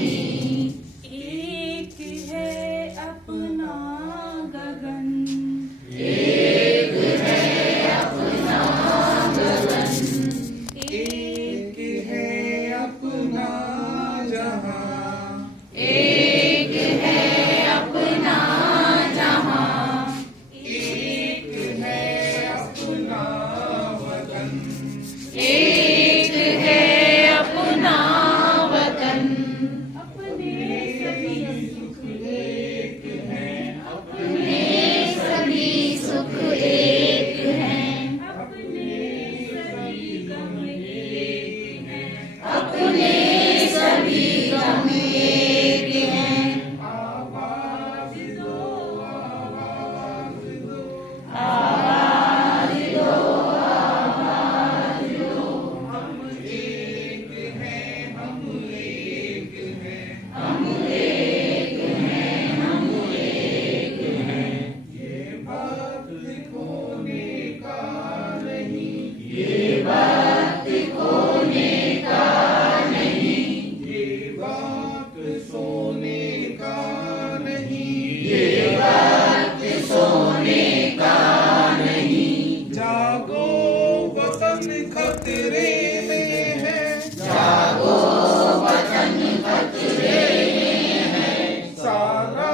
एक है अपना गगन, एक है अपना गगन, एक है अपना जहां, एक है अपना जहां, एक है अपना वतन, एक है अपना वतन। अपने सभी सुख एक है अपने सभी सुख एक हैं, अपने सभी गम एक हैं, अपने सभी गम एक हैं। आवाज दो, आवाज दो, आवाज दो, आवाज दो, हम एक हैं, हम एक हैं, हम एक हैं, हम एक हैं। ये वक्त खोने का नहीं, ये वक्त खोने का नहीं, ये वक्त सोने का नहीं, ये वक्त सोने का नहीं। जागो वतन खतरे में है, जागो वतन खतरे में है, सारा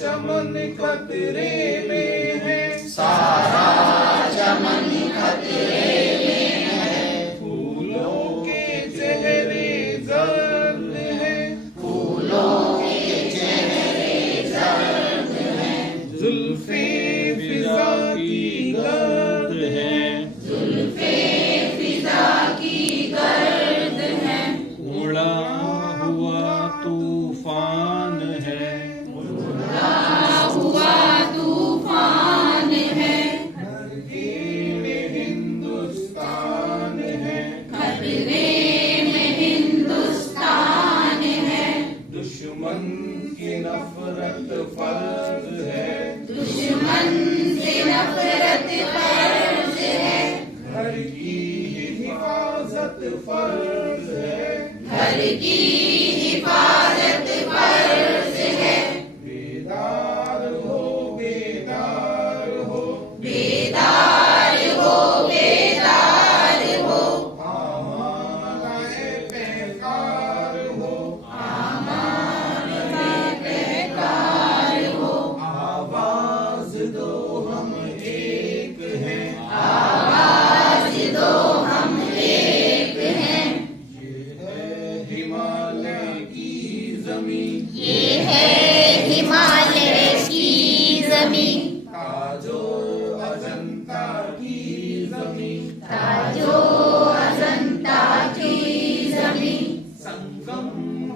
चमन खतरे में है, सारा चमन खतरे में है। फूलों के चेहरे जर्द हैं, फूलों के चेहरे जर्द हैं, जुल्फे फिजा की गर्द है, जुल्फे फिजा की गर्द है, उड़ा हुआ तूफान है, उड़ा हुआ तूफान है। खतरे में हिंदुस्तान है, खतरे में हिंदुस्तान है, दुश्मन की नफरत फर्ज है, दुश्मन से नफरत फर्ज है, घर की हिफाजत फर्ज है, घर की हिफाजत फर्ज है। बेदार हो, बेदार हो, बेदार हो, बेदार हो, आमानाए पैकार हो, बेकार हो। आवाज दो हम एक हैं, आवाज दो हम एक हैं। ये है हिमालय की जमीन, ये है हिमालय की जमीन, ताजो अजंता की जमीन, ताजो अजंता की जमीन। संगम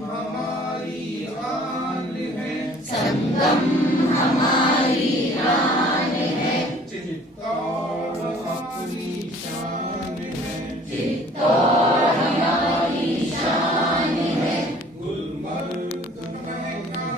हमारी आन है, संगम हमारी आन है, चित्तौड़ अपनी शान है, चित्तौड़ हमारी शान है, गुलमर्ग महका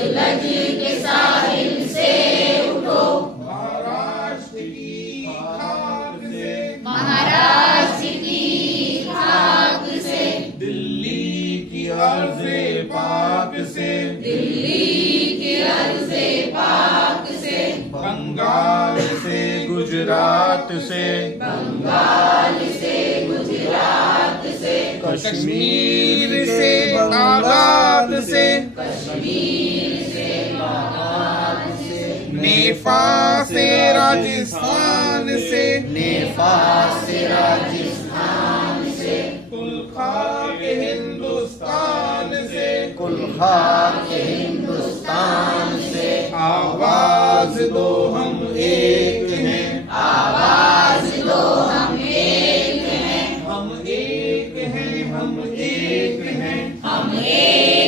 सतलज के साहिल से उठो, महाराष्ट्र की खाक से, महाराष्ट्र की खाक से, दिल्ली की अर्ज़े पाक से, दिल्ली की अर्ज़े पाक से, बंगाल से गुजरात से, बंगाल से गुजरात से, कश्मीर से बागदाद से, कश्मीर से बागदाद से, नेफा से राजस्थान से, नेफा से राजस्थान से, कुल खाक हिंदुस्तान से, कुल खाक हिंदुस्तान से, आवाज दो हम एक हैं, आवाज दो हम एक हैं, हम एक हैं, हम एक हैं, हम एक